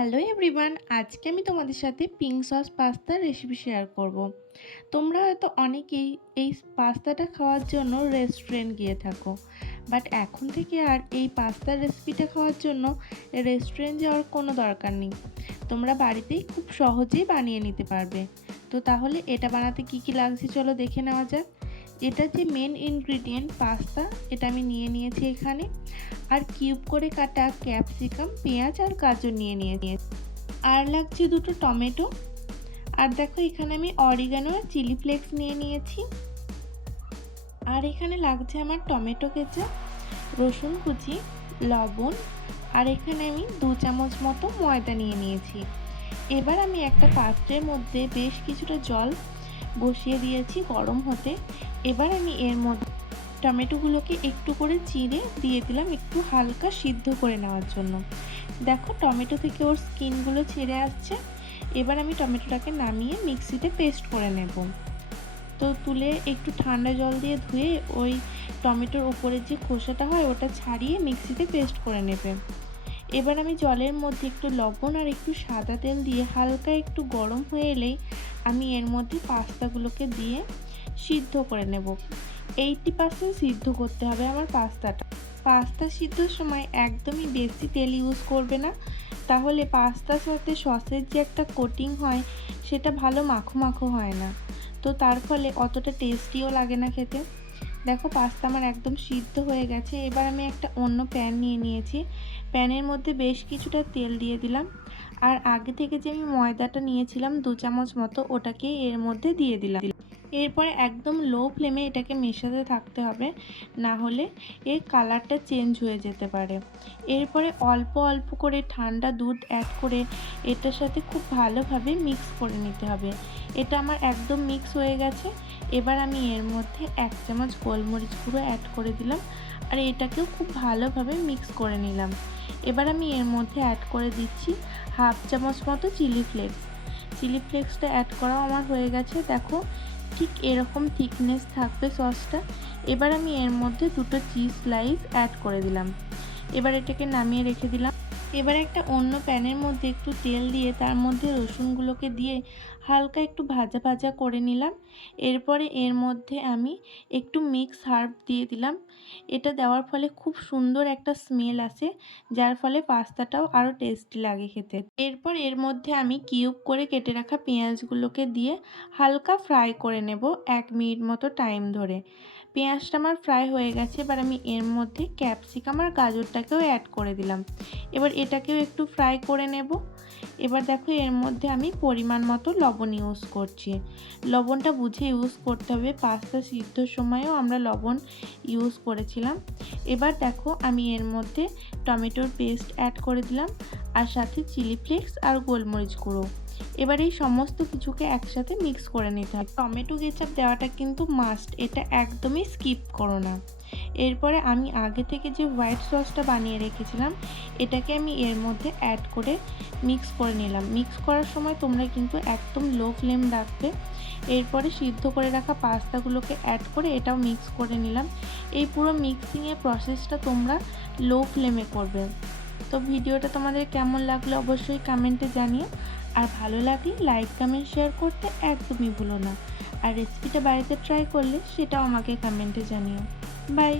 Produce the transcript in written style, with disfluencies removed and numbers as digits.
Hello everyone, আজকে আমি তোমাদের সাথে পিঙ্ক সস পাস্তার রেসিপি শেয়ার করব। তোমরা হয়তো অনেকেই এই পাস্তাটা খাওয়ার জন্য রেস্টুরেন্ট গিয়ে থাকো, বাট এখন থেকে আর এই পাস্তার রেসিপিটা খাওয়ার জন্য রেস্টুরেন্ট যাওয়ার কোনো দরকার নেই। তোমরা বাড়িতেই খুব সহজেই বানিয়ে নিতে পারবে। তো তাহলে এটা বানাতে কি কি লাগছে চলো দেখে নেওয়া যাক। এটা যে মেন ইনগ্রিডিয়েন্ট পাস্তা, এটা আমি নিয়েছি এখানে। আর কিউব করে কাটা ক্যাপসিকাম, পেঁয়াজ আর গাজর নিয়েছি। আর লাগছে দুটো টমেটো। আর দেখো এখানে আমি অরিগানো আর চিলি ফ্লেক্স নিয়েছি। আর এখানে লাগছে আমার টমেটো কেচাপ, রসুন কুচি, লবণ, আর এখানে আমি 2 চামচ মতো ময়দা নিয়েছি। এবার আমি একটা পাত্রের মধ্যে বেশ কিছুটা জল বসিয়ে দিয়েছি গরম হতে। এবার আমি এর মধ্যে টমেটোগুলোকে একটু করে চিড়ে দিয়ে দিলাম একটু হালকা সিদ্ধ করে নেওয়ার জন্য। দেখো টমেটো থেকে ওর স্কিনগুলো ছেড়ে আসছে। এবার আমি টমেটোটাকে নামিয়ে মিক্সিতে পেস্ট করে নেব। তো তুলে একটু ঠান্ডা জল দিয়ে ধুয়ে ওই টমেটোর ওপরে যে খোসাটা হয় ওটা ছাড়িয়ে মিক্সিতে পেস্ট করে নেবে। এবার আমি জলের মধ্যে একটু লবণ আর একটু সাদা তেল দিয়ে হালকা একটু গরম হয়ে এলেই আমি এর মধ্যে পাস্তাগুলোকে দিয়ে সিদ্ধ করে নেব। 80% সিদ্ধ করতে হবে আমার পাস্তাটা। পাস্তা সিদ্ধর সময় একদমই বেশি তেল ইউজ করবে না, তাহলে পাস্তার সাথে সসের যে একটা কোটিং হয় সেটা ভালো মাখো মাখো হয় না, তো তার ফলে অতটা টেস্টিও লাগে না খেতে। দেখো পাস্তা আমার একদম সিদ্ধ হয়ে গেছে। এবার আমি একটা অন্য প্যান নিয়েছি। প্যানের মধ্যে বেশ কিছুটা তেল দিয়ে দিলাম। আর আগে থেকে যে আমি ময়দাটা নিয়েছিলাম 2 চামচ মতো, ওটাকে এর মধ্যে দিয়ে দিলাম। এরপরে একদম লো ফ্লেমে এটাকে মেশাতে থাকতে হবে, না হলে এর কালারটা চেঞ্জ হয়ে যেতে পারে। এরপরে অল্প অল্প করে ঠান্ডা দুধ অ্যাড করে এটার সাথে খুব ভালোভাবে মিক্স করে নিতে হবে। এটা আমার একদম মিক্স হয়ে গেছে। এবার আমি এর মধ্যে 1 চামচ গোলমরিচ গুঁড়ো অ্যাড করে দিলাম আর এটাকেও খুব ভালোভাবে মিক্স করে নিলাম। এবার আমি এর মধ্যে অ্যাড করে দিচ্ছি 1/2 চামচ মতো চিলি ফ্লেক্সটা অ্যাড করাও আমার হয়ে গেছে। দেখো ঠিক এরকম থিকনেস থাকবে সসটা। এবার আমি এর মধ্যে 2টো চিজ স্লাইস অ্যাড করে দিলাম। এবার এটাকে নামিয়ে রেখে দিলাম। এবার একটা অন্য প্যানের মধ্যে একটু তেল দিয়ে তার মধ্যে রসুনগুলোকে দিয়ে হালকা একটু ভাজা ভাজা করে নিলাম। এরপরে এর মধ্যে আমি একটু মিক্স হার্ব দিয়ে দিলাম। এটা দেওয়ার ফলে খুব সুন্দর একটা স্মেল আসে, যার ফলে পাস্তাটাও আরও টেস্টি লাগে খেতে। এরপর এর মধ্যে আমি কিউব করে কেটে রাখা পেঁয়াজগুলোকে দিয়ে হালকা ফ্রাই করে নেব 1 মিনিট মতো টাইম ধরে। পেঁয়াজটা আমার ফ্রাই হয়ে গেছে। এবার আমি এর মধ্যে ক্যাপসিকাম আর গাজরটাকেও অ্যাড করে দিলাম। এবার এটাকেও একটু ফ্রাই করে নেব। এবার দেখো এর মধ্যে আমি পরিমাণ মতো লবণ ইউজ করছি। লবণটা বুঝে ইউজ করতে হবে, পাস্তা সিদ্ধর সময়ও আমরা লবণ ইউজ করেছিলাম। এবার দেখো আমি এর মধ্যে টমেটোর পেস্ট অ্যাড করে দিলাম আর সাথে চিলি ফ্লেক্স আর গোলমরিচ গুঁড়ো। এবার এই সমস্ত কিছুকে একসাথে মিক্স করে নিতে হবে। টমেটো কেচাপ দেওয়াটা কিন্তু মাস্ট, এটা একদমই স্কিপ করো না। এরপরে আমি আগে থেকে যে হোয়াইট সসটা বানিয়ে রেখেছিলাম এটাকে আমি এর মধ্যে অ্যাড করে মিক্স করে নিলাম। মিক্স করার সময় তোমরা কিন্তু একদম লো ফ্লেম রাখবে। এরপরে সিদ্ধ করে রাখা পাস্তাগুলোকে অ্যাড করে এটাও মিক্স করে নিলাম। এই পুরো মিক্সিংয়ের প্রসেসটা তোমরা লো ফ্লেমে করবে। তো ভিডিওটা তোমাদের কেমন লাগলো অবশ্যই কমেন্টে জানিও। আর ভালো লাগলে লাইক কমেন্ট শেয়ার করতে একদমই ভুলো না। আর রেসিপিটা বাড়িতে ট্রাই করলে সেটাও আমাকে কমেন্টে জানিও। বাই।